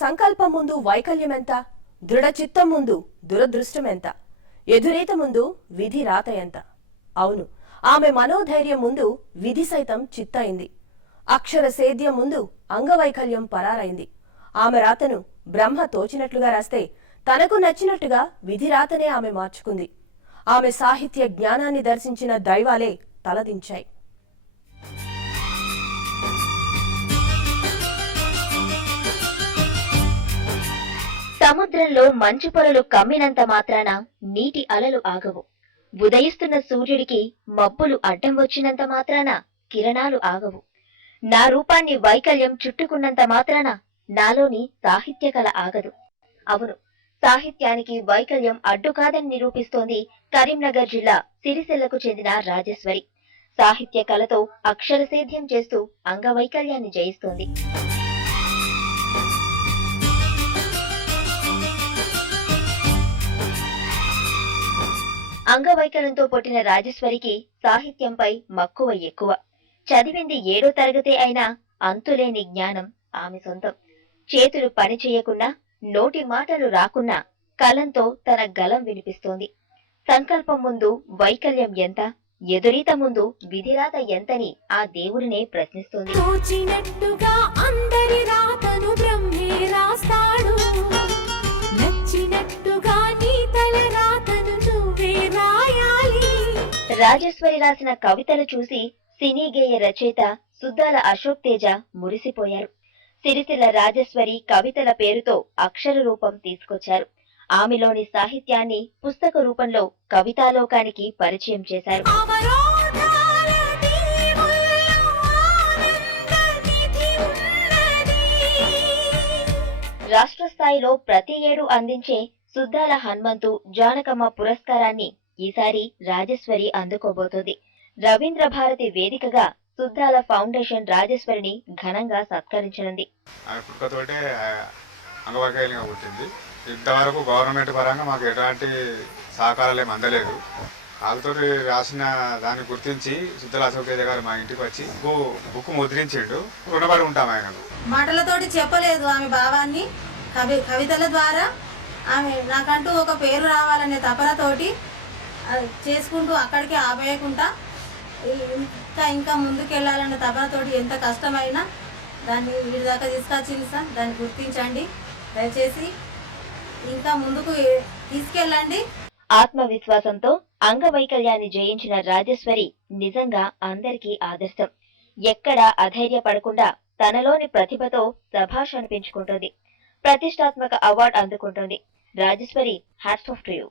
సంకల్పం ముందు వైకల్యం ఎంత, దృఢ చిత్తం ముందు దురదృష్టం ఎంత, ఎదురీత ముందు విధి రాత ఎంత. అవును, ఆమె మనోధైర్యం ముందు విధి సైతం చిత్తయింది. అక్షర సేద్యం ముందు అంగవైకల్యం పరారైంది. ఆమె రాతను బ్రహ్మ తోచినట్లుగా రాస్తే తనకు నచ్చినట్టుగా విధి రాతనే ఆమె మార్చుకుంది. ఆమె సాహిత్య జ్ఞానాన్ని దర్శించిన దైవాలే తలదించాయి. సముద్రంలో మంచు పొరలు కమ్మినంత మాత్రాన నీటి అలలు ఆగవు. ఉదయిస్తున్న సూర్యుడికి మబ్బులు అడ్డం వచ్చినంత మాత్రాన కిరణాలు ఆగవు. నా రూపాన్ని వైకల్యం చుట్టుకున్నంత మాత్రాన నాలోని సాహిత్య కళ ఆగదు. అవును, సాహిత్యానికి వైకల్యం అడ్డు కాదని నిరూపిస్తోంది కరీంనగర్ జిల్లా సిరిసిల్లకు చెందిన రాజేశ్వరి. సాహిత్య కళతో అక్షర సేద్యం చేస్తూ అంగవైకల్యాన్ని జయిస్తోంది. అంగవైకల్యంతో పుట్టిన రాజేశ్వరికి సాహిత్యంపై మక్కువ ఎక్కువ. చదివింది 7వ తరగతి అయినా అంతులేని జ్ఞానం ఆమె సొంతం. చేతులు పని చేయకున్నా, నోటి మాటలు రాకున్నా కలంతో తన గలం వినిపిస్తోంది. సంకల్పం ముందు వైకల్యం ఎంత, ఎదురీత ముందు విధిరాత ఎంతని ఆ దేవుడినే ప్రశ్నిస్తోంది. రాజేశ్వరి రాసిన కవితలు చూసి సినీ గేయ రచయిత సుద్దాల అశోక్ తేజ మురిసిపోయారు. సిరిసిల్ల రాజేశ్వరి కవితల పేరుతో అక్షర రూపం తీసుకొచ్చారు. ఆమెలోని సాహిత్యాన్ని పుస్తక రూపంలో కవితాలోకానికి పరిచయం చేశారు. రాష్ట్ర స్థాయిలో ప్రతి ఏడు అందించే సుద్దాల హనుమంతు జానకమ్మ పురస్కారాన్ని ఈసారి రాజేశ్వరి అందుకోబోతోంది. రవీంద్ర భారతి వేదికగా సుద్దాల ఫౌండేషన్ రాజేశ్వరిని ఘనంగా సత్కరించనుంది. అంగవైకల్యంగా పుట్టింది. ఇంతవరకు గవర్నమెంట్ పరంగా మాకు ఎలాంటి సహకారాలు ఏమి అందలేదు. వాళ్ళతో రాసిన దాన్ని గుర్తించి సుద్దాల అశోక్ తేజ గారు మా ఇంటికి వచ్చి బుక్ ముద్రించిండు. రుణపడి ఉంటాం ఆయనకు. మాటలతోటి చెప్పలేదు ఆమె భావాన్ని, కవితల ద్వారా ఆమె నాకంటూ ఒక పేరు రావాలనే తపనతోటి చేసుకుంటూ అక్కడికి ఆపేయకుండా ఇంకా ముందుకెళ్ళాలనే తపనతోటి ఎంత కష్టమైనా దాన్ని వీడి దాకా తీసుకొచ్చింది సార్. దాన్ని గుర్తించండి దయచేసి, ఇంకా ముందుకు తీసుకెళ్ళండి. ఆత్మవిశ్వాసంతో అంగవైకల్యాన్ని జయించిన రాజేశ్వరి నిజంగా అందరికీ ఆదర్శం. ఎక్కడా అధైర్యపడకుండా తనలోని ప్రతిభతో శభాష్ అనిపించుకుంటుంది. ప్రతిష్టాత్మక అవార్డు అందుకుంటుంది. Rajeshwari, hats off to you.